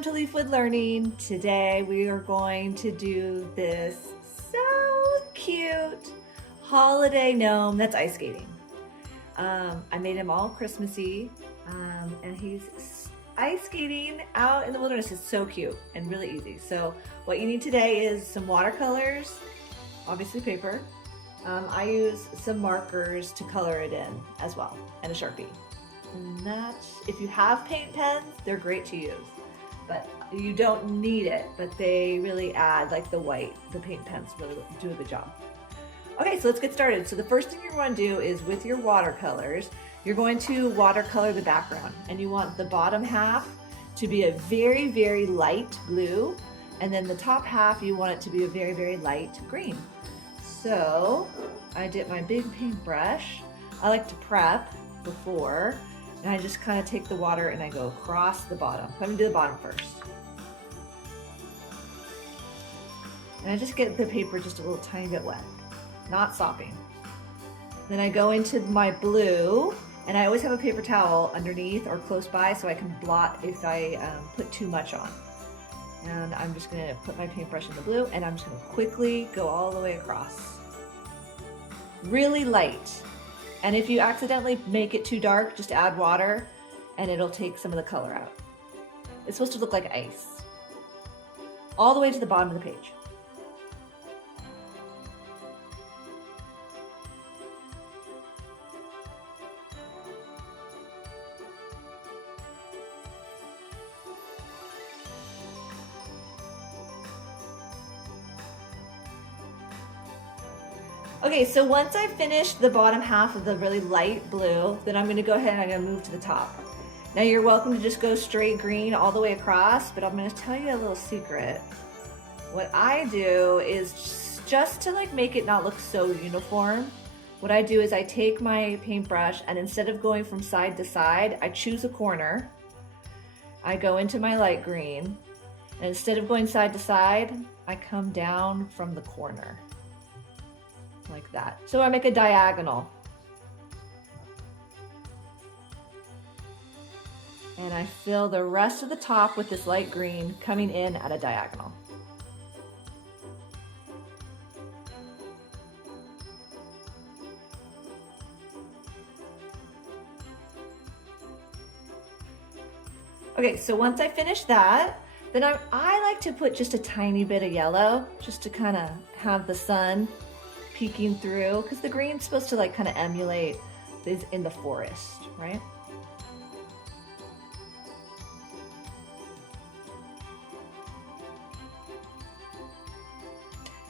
Welcome to Leafwood Learning. Today we are going to do this so cute holiday gnome that's ice skating. I made him all Christmassy and he's ice skating out in the wilderness. It's so cute and really easy. So what you need today is some watercolors, obviously paper. I use some markers to color it in as well, and a Sharpie. And that's, if you have paint pens, they're great to use, but you don't need it, but they really add, like the paint pens really do a good job. Okay, so let's get started. So the first thing you're going to do is with your watercolors, you're going to watercolor the background, and you want the bottom half to be a very, very light blue, and then the top half you want it to be a very, very light green. So I dip my big paintbrush. I like to prep before, and I just kind of take the water and I go across the bottom. So I'm gonna do the bottom first. And I just get the paper just a little tiny bit wet, not sopping. Then I go into my blue, and I always have a paper towel underneath or close by so I can blot if I put too much on. And I'm just gonna put my paintbrush in the blue, and I'm just gonna quickly go all the way across. Really light. And if you accidentally make it too dark, just add water and it'll take some of the color out. It's supposed to look like ice. All the way to the bottom of the page. Okay, so once I finish the bottom half of the really light blue, then I'm gonna go ahead and I'm gonna move to the top. Now you're welcome to just go straight green all the way across, but I'm gonna tell you a little secret. What I do is just to like make it not look so uniform, what I do is I take my paintbrush and instead of going from side to side, I choose a corner. I go into my light green, and instead of going side to side, I come down from the corner. Like that. So I make a diagonal. And I fill the rest of the top with this light green coming in at a diagonal. Okay, so once I finish that, then I like to put just a tiny bit of yellow just to kind of have the sun peeking through, because the green's supposed to like kind of emulate is in the forest, right?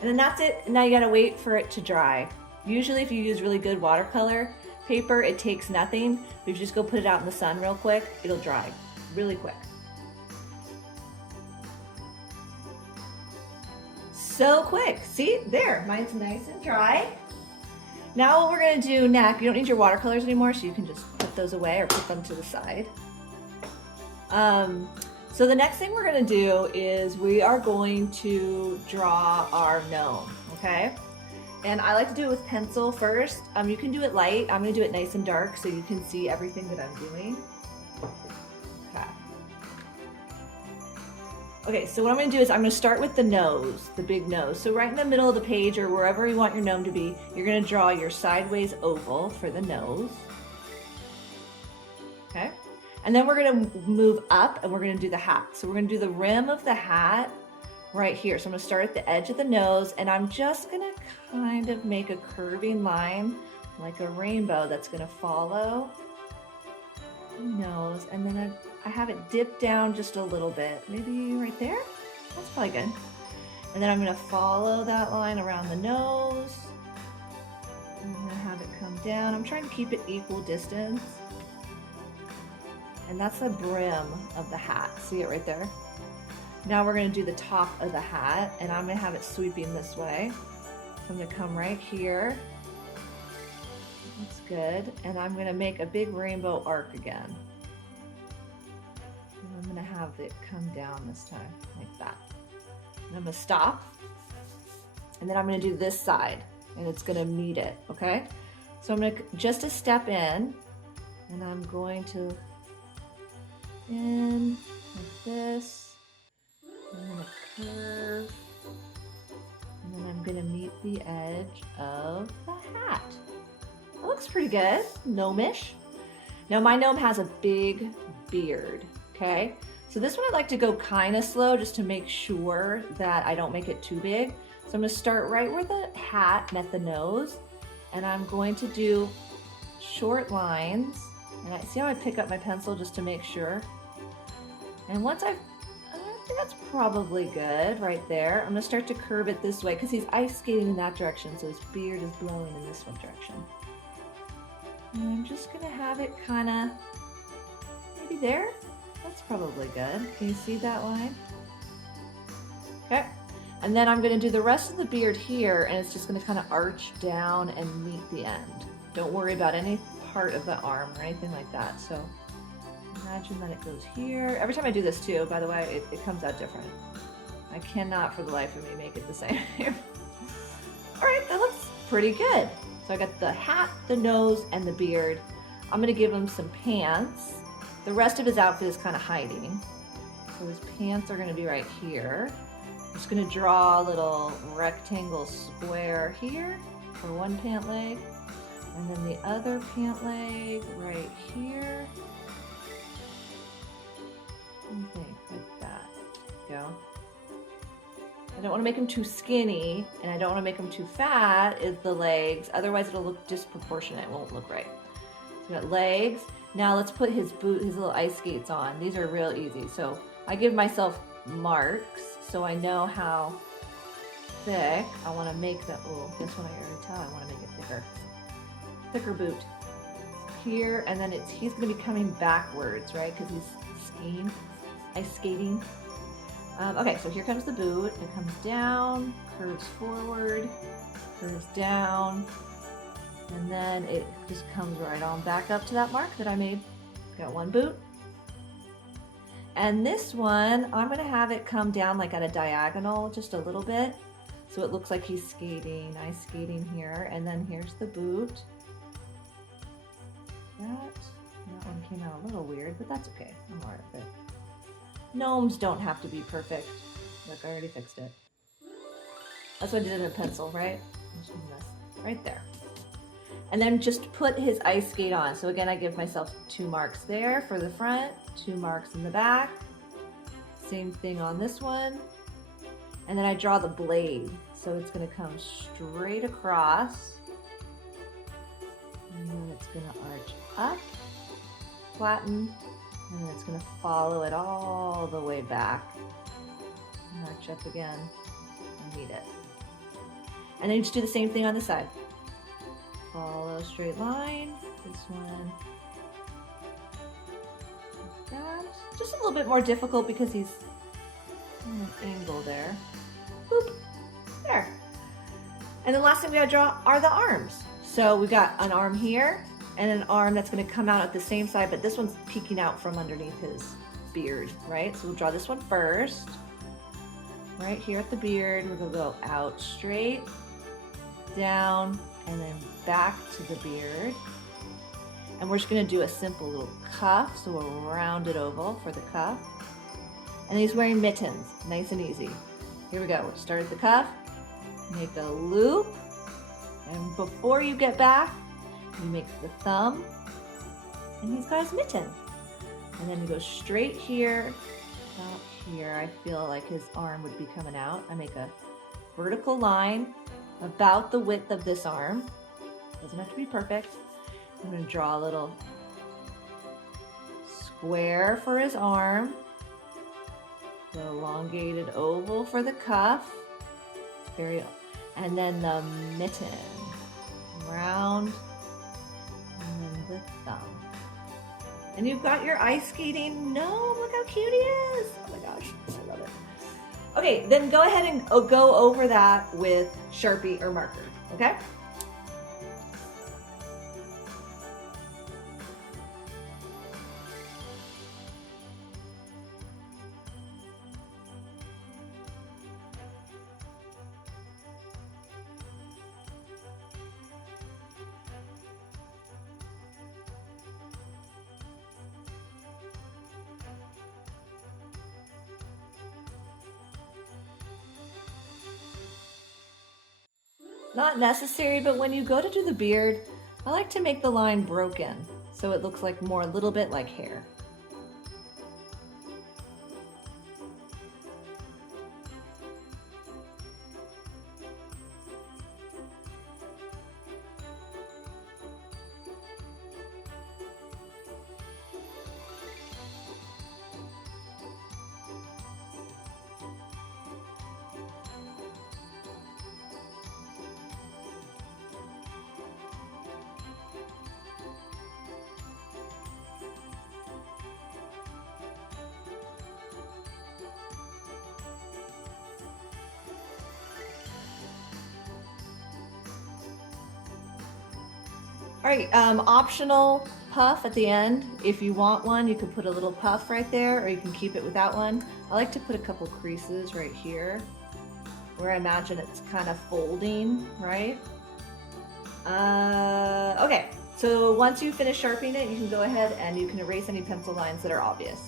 And then that's it. Now you gotta wait for it to dry. Usually if you use really good watercolor paper, it takes nothing. But if you just go put it out in the sun real quick, it'll dry really quick. So quick. See, there, mine's nice and dry. Now what we're gonna do next, you don't need your watercolors anymore, so you can just put those away or put them to the side. So the next thing we're gonna do is we are going to draw our gnome, okay? And I like to do it with pencil first. You can do it light. I'm gonna do it nice and dark so you can see everything that I'm doing. Okay, so what I'm gonna do is I'm gonna start with the nose, the big nose. So right in the middle of the page or wherever you want your gnome to be, you're gonna draw your sideways oval for the nose. Okay, and then we're gonna move up and we're gonna do the hat. So we're gonna do the rim of the hat right here. So I'm gonna start at the edge of the nose, and I'm just gonna kind of make a curving line like a rainbow that's gonna follow the nose, and then I have it dip down just a little bit, maybe right there. That's probably good. And then I'm gonna follow that line around the nose. And I'm gonna have it come down. I'm trying to keep it equal distance. And that's the brim of the hat. See it right there? Now we're gonna do the top of the hat, and I'm gonna have it sweeping this way. So I'm gonna come right here. That's good. And I'm gonna make a big rainbow arc again. I'm gonna have it come down this time, like that. And I'm gonna stop, and then I'm gonna do this side, and it's gonna meet it, okay? So I'm gonna just a step in, and I'm going to in like this, I'm gonna curve, and then I'm gonna meet the edge of the hat. That looks pretty good, gnomish. Now my gnome has a big beard, okay? So this one I like to go kind of slow just to make sure that I don't make it too big. So I'm gonna start right where the hat met the nose, and I'm going to do short lines. And I see how I pick up my pencil just to make sure. And once I think that's probably good right there. I'm gonna start to curve it this way because he's ice skating in that direction, so his beard is blowing in this one direction. And I'm just gonna have it kind of maybe there. That's probably good. Can you see that line? Okay. And then I'm gonna do the rest of the beard here, and it's just gonna kind of arch down and meet the end. Don't worry about any part of the arm or anything like that. So imagine that it goes here. Every time I do this too, by the way, it comes out different. I cannot for the life of me make it the same. All right, that looks pretty good. So I got the hat, the nose, and the beard. I'm gonna give him some pants. The rest of his outfit is kind of hiding. So his pants are gonna be right here. I'm just gonna draw a little rectangle square here for one pant leg. And then the other pant leg right here. What do you think? Like that. Go. I don't want to make him too skinny, and I don't want to make him too fat is the legs. Otherwise it'll look disproportionate. It won't look right. So we got legs. Now let's put his little ice skates on. These are real easy. So I give myself marks so I know how thick I want to make them. Oh, this one I already tell I want to make it thicker. Thicker boot here, and then he's going to be coming backwards, right? Because he's ice skating. Okay, so here comes the boot. It comes down, curves forward, curves down, and then it just comes right on back up to that mark that I made. Got one boot. And this one, I'm going to have it come down like at a diagonal just a little bit, so it looks like he's skating, ice skating here, and then here's the boot. That one came out a little weird, but that's okay. I'm alright with it. Gnomes don't have to be perfect. Look, I already fixed it. That's what I did in a pencil, right? Right there. And then just put his ice skate on. So again, I give myself 2 marks there for the front, 2 marks in the back. Same thing on this one. And then I draw the blade. So it's gonna come straight across. And then it's gonna arch up, flatten, and then it's gonna follow it all the way back. And arch up again and meet it. And then you just do the same thing on the side. Follow a straight line, this one, like that. Just a little bit more difficult because he's on an angle there. Boop, there. And the last thing we gotta draw are the arms. So we got an arm here and an arm that's gonna come out at the same side, but this one's peeking out from underneath his beard, right? So we'll draw this one first. Right here at the beard, we're gonna go out straight, down, and then back to the beard. And we're just gonna do a simple little cuff, so we'll round it oval for the cuff. And he's wearing mittens, nice and easy. Here we go, we'll start at the cuff, make a loop, and before you get back, you make the thumb, and he's got his mitten. And then you go straight here, about here, I feel like his arm would be coming out. I make a vertical line about the width of this arm. Doesn't have to be perfect. I'm gonna draw a little square for his arm, the elongated oval for the cuff, and then the mitten, round, and then the thumb. And you've got your ice skating gnome. Look how cute he is. Oh my gosh, I love it. Okay, then go ahead and go over that with Sharpie or marker, okay? Not necessary, but when you go to do the beard, I like to make the line broken so it looks like more, a little bit like hair. All right, optional puff at the end. If you want one, you can put a little puff right there, or you can keep it without one. I like to put a couple creases right here, where I imagine it's kind of folding, right? Okay, so once you finish sharpening it, you can go ahead and you can erase any pencil lines that are obvious.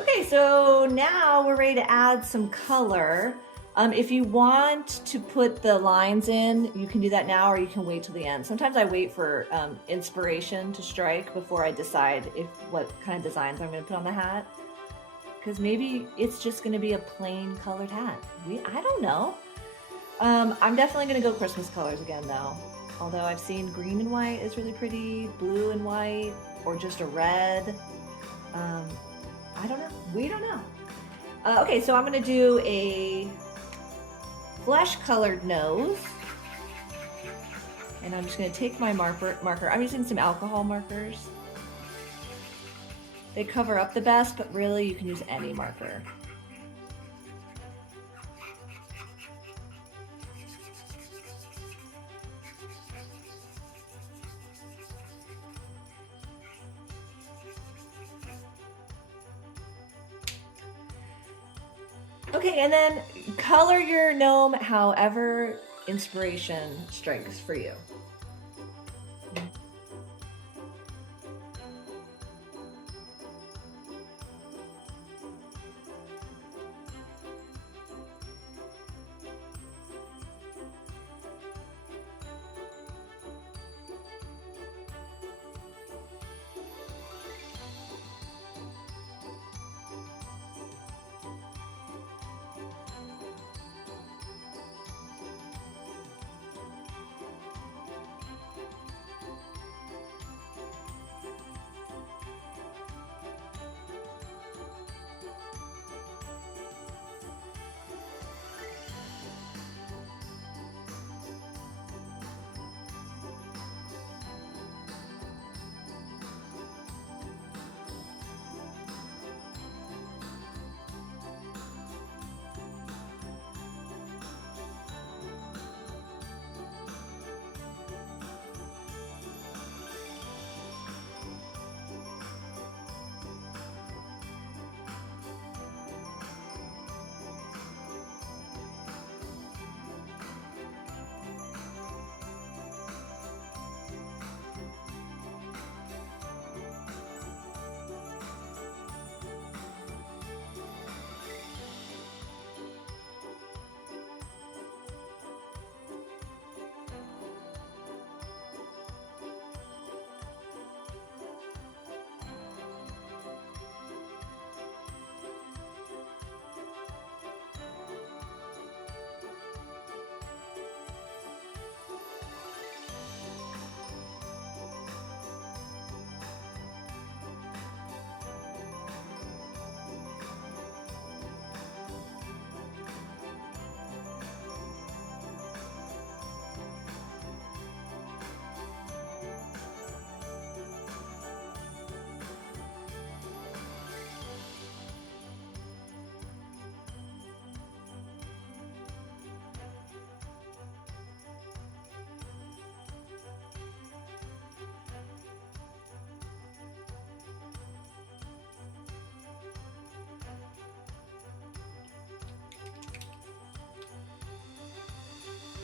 Okay, so now we're ready to add some color. If you want to put the lines in, you can do that now, or you can wait till the end. Sometimes I wait for inspiration to strike before I decide what kind of designs I'm going to put on the hat. Because maybe it's just going to be a plain colored hat. I don't know. I'm definitely going to go Christmas colors again, though. Although I've seen green and white is really pretty, blue and white, or just a red. I don't know. We don't know. Okay, so I'm going to do a flesh-colored nose. And I'm just going to take my marker. I'm using some alcohol markers. They cover up the best, but really you can use any marker. Okay, and then color your gnome however inspiration strikes for you.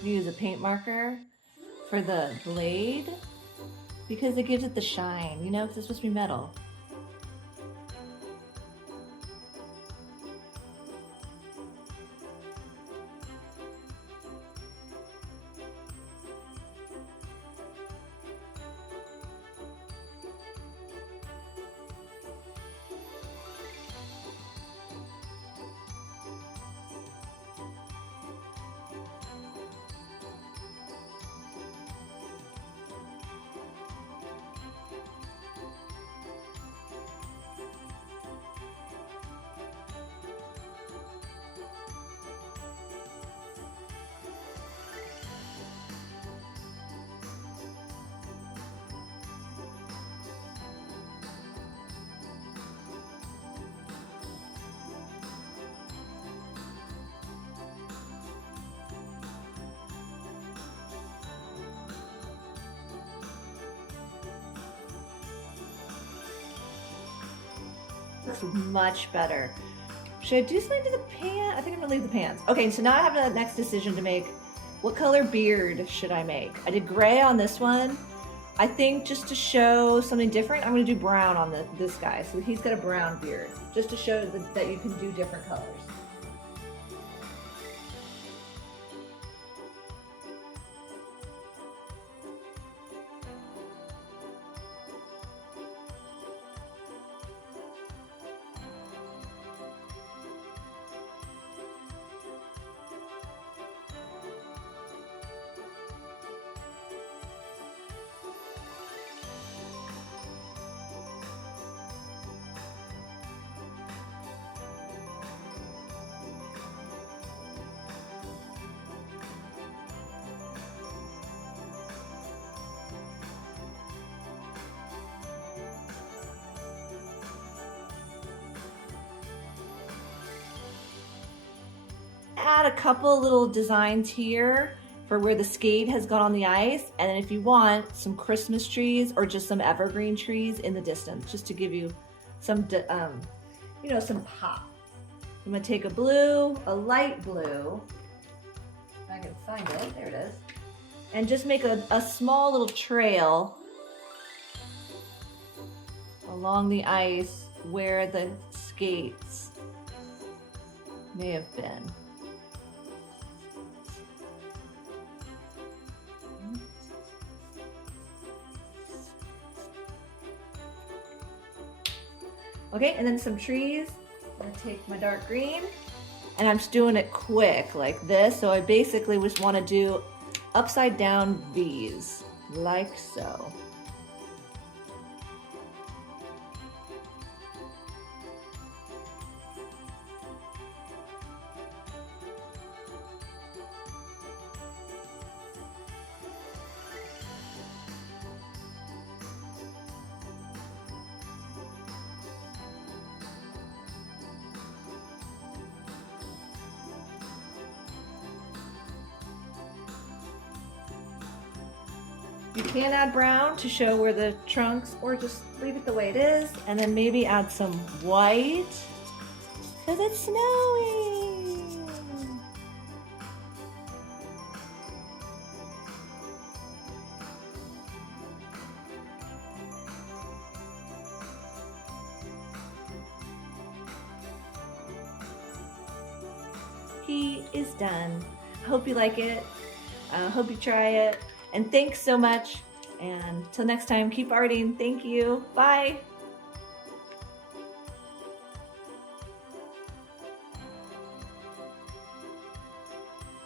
use a paint marker for the blade because it gives it the shine, you know, because it's supposed to be metal. Looks much better. Should I do something to the pants? I think I'm gonna leave the pants. Okay, so now I have the next decision to make. What color beard should I make? I did gray on this one. I think just to show something different, I'm gonna do brown on this guy. So he's got a brown beard, just to show that you can do different colors. Add a couple little designs here for where the skate has gone on the ice, and then if you want some Christmas trees or just some evergreen trees in the distance, just to give you some, you know, some pop. I'm gonna take a blue, a light blue, if I can find it, there it is, and just make a small little trail along the ice where the skates may have been. Okay, and then some trees. I'm gonna take my dark green, and I'm just doing it quick like this. So I basically just wanna do upside down V's, like so. You can add brown to show where the trunks, or just leave it the way it is, and then maybe add some white because it's snowing. He is done. I hope you like it. I hope you try it. And thanks so much. And till next time, keep arting. Thank you. Bye.